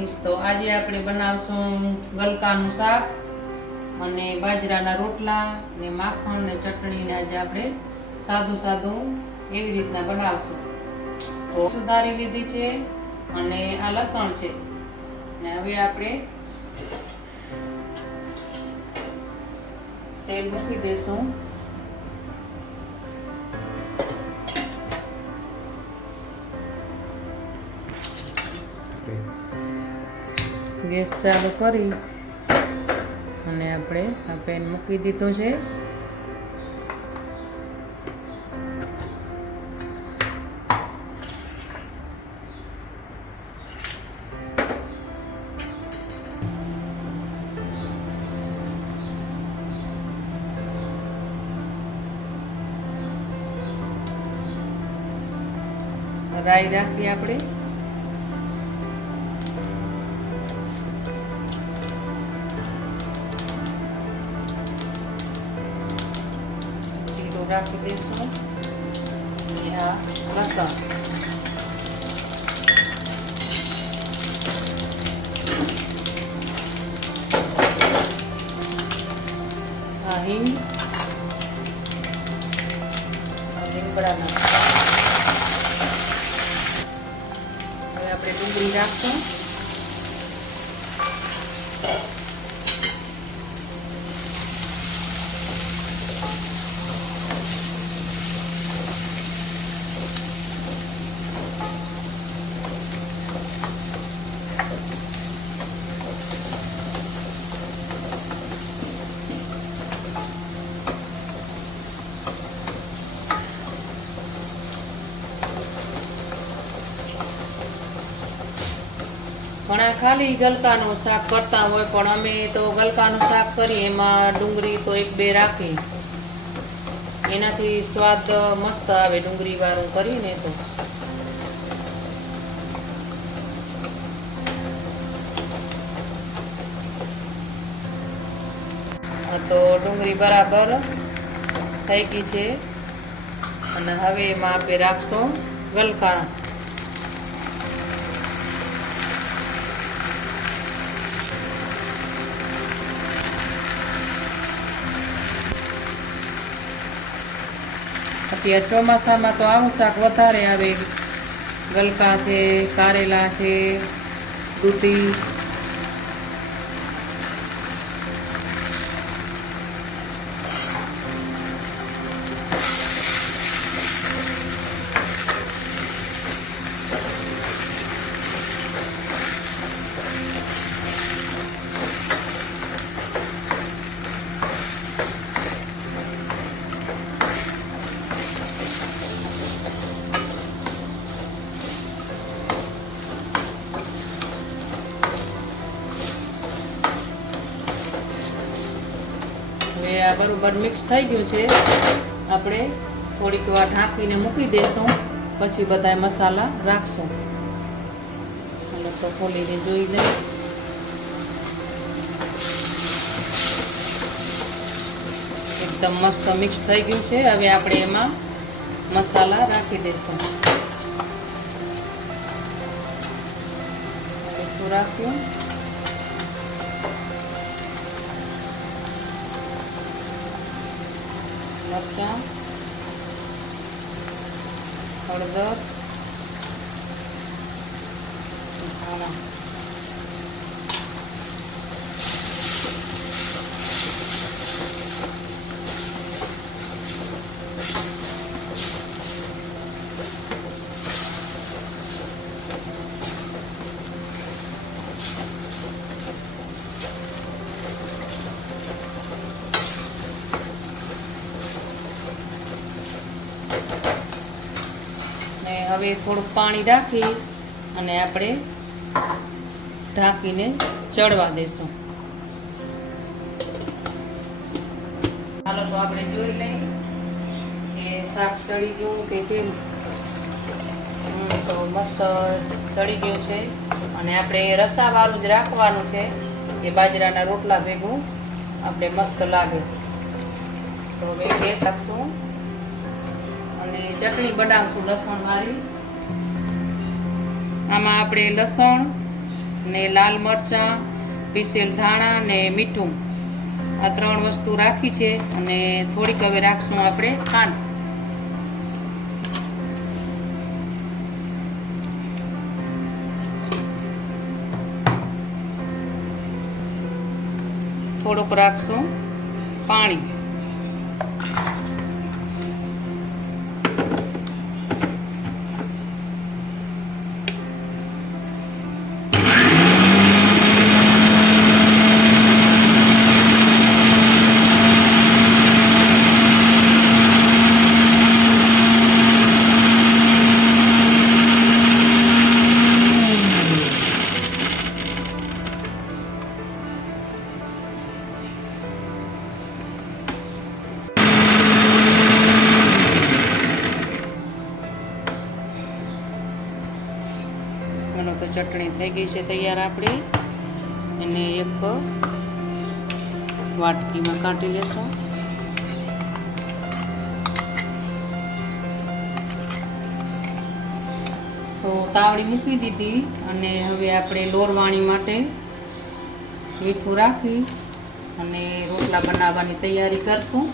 બનીશ। તો આજે આપણે બનાવશું ગલકાનું શાક અને બાજરાના રોટલા ને માખણ ને ચટણી ને આજે આપણે સાદું સાદું એવી રીતના બનાવશું। તો સુધારી લીધી છે અને આ લસણ છે ને હવે આપણે તેલ મૂકી દઈશું। ગેસ ચાલુ કરી અને આપણે આ પેન મૂકી દીધું છે। રાઈ રાખી આપણે જીરું રાખી દઈશું અને આ લસણ આ હિંગ લીમડાના આપણે ડુંગળી રાખશું ઘણા ખાલી ગલકાનું શાક કરતા હોય પણ અમે તો ગલકાનું શાક કરીએ એમાં ડુંગળી તો 1-2 રાખી એનાથી સ્વાદ મસ્ત આવે ડુંગળી વાળું કરીને તો ડુંગળી બરાબર થઈ ગઈ છે અને હવે એમાં આપણે રાખશું ગલકા અત્યારે ચોમાસામાં તો આવું શાક વધારે આવે ગલકા છે કારેલા છે દૂધી આ બરોબર મિક્સ થઈ ગયું છે આપણે થોડીક વાર ઢાંકીને મૂકી દઈશું પછી બધા મસાલા રાખશું અને તો ખોલીને જોઈ લઈએ એકદમ મસ્ત મિક્સ થઈ ગયું છે હવે આપણે એમાં મસાલા રાખી દઈશું મીઠું રાખ્યું મરચાં હળદર ધાણા હવે થોડુંક પાણી રાખી અને આપણે ઢાંકીને ચડવા દેશું ચાલો તો આપણે જોઈ લઈએ કે શાક ચડી ગયું કે કેમ તો મસ્ત ચડી ગયું છે અને આપણે રસાવાળું જ રાખવાનું છે કે બાજરાના રોટલા ભેગું આપણે મસ્ત લાગે તો હવે ગેસ રાખશું અને ચટણી બનાવશું લસણ વાળી આમાં આપણે લસણ ને લાલ મરચાં, પીસેલ ધાણા ને મીઠું, આ 3 વસ્તુ રાખી છે. અને થોડીક હવે રાખશું આપણે ખાંડ. થોડુંક રાખશું પાણી. તો ચટણી થઈ ગઈ છે તૈયાર આપણી. એને એક વાટકીમાં કાઢી લેશું. તો તાવડી મૂકી દીધી અને હવે આપણે લોરવાણી માટે મીઠું રાખી અને રોટલા બનાવવાની તૈયારી કરશું.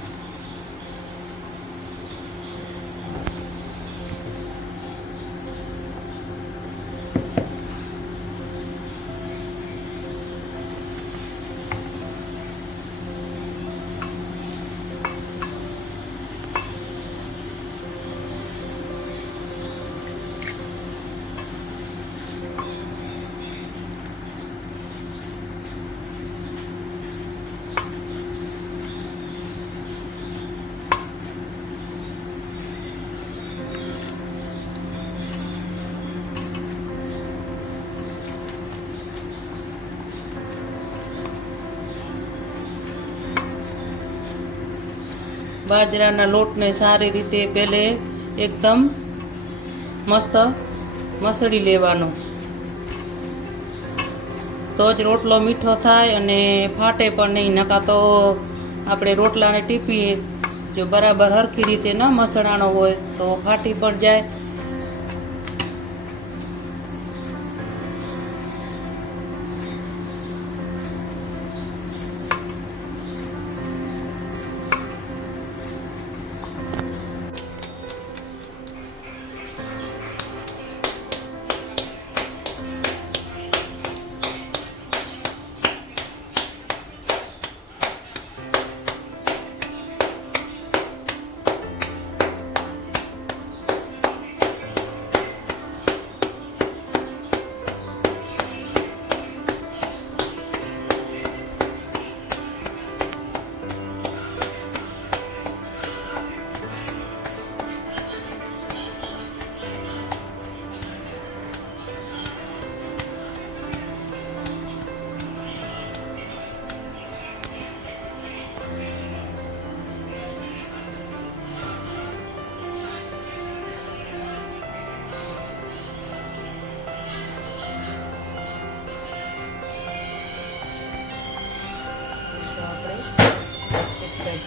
બાજરાના લોટને સારી રીતે પહેલે એકદમ મસ્ત મસળી લેવાનો, તો જ રોટલો મીઠો થાય અને ફાટે પણ નહીં. નકા તો આપણે રોટલાને ટીપીએ, જો બરાબર હરખી રીતે ન મસળાનો હોય તો ફાટી પણ જાય.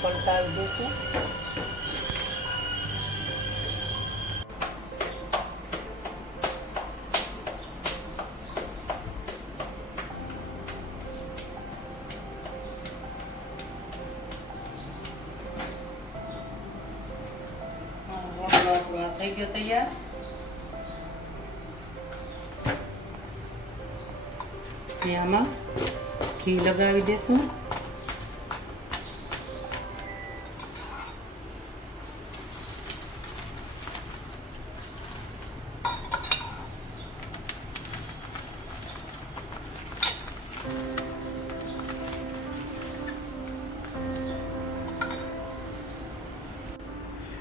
પલટાવી દઈશું. થઈ ગયો તૈયાર. આમાં ઘી લગાવી દેશું.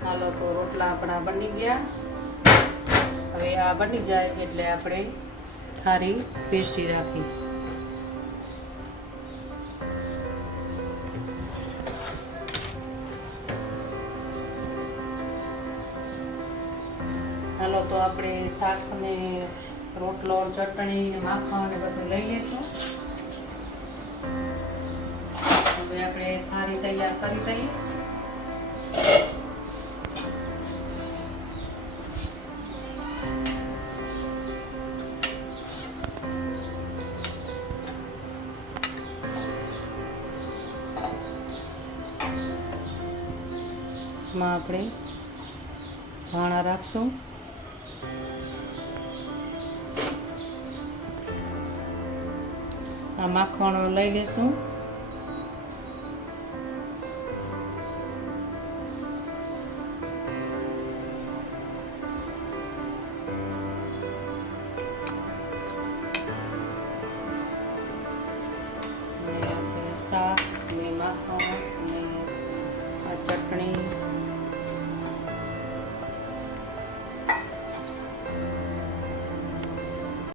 હાલો, તો રોટલા આપણા બની ગયા. હવે આ બની જાય એટલે આપણે થાળી પીરસી રાખી. હાલો, તો આપણે શાક ને રોટલો, ચટણી ને માખણ ને બધું લઈ લેશું. હવે આપણે થાળી તૈયાર કરી દઈએ. શાકમાં આપણે ધાણા રાખશું. આ માખણ લઈ લેશું. શાક ને માખણ ને આ ચટણી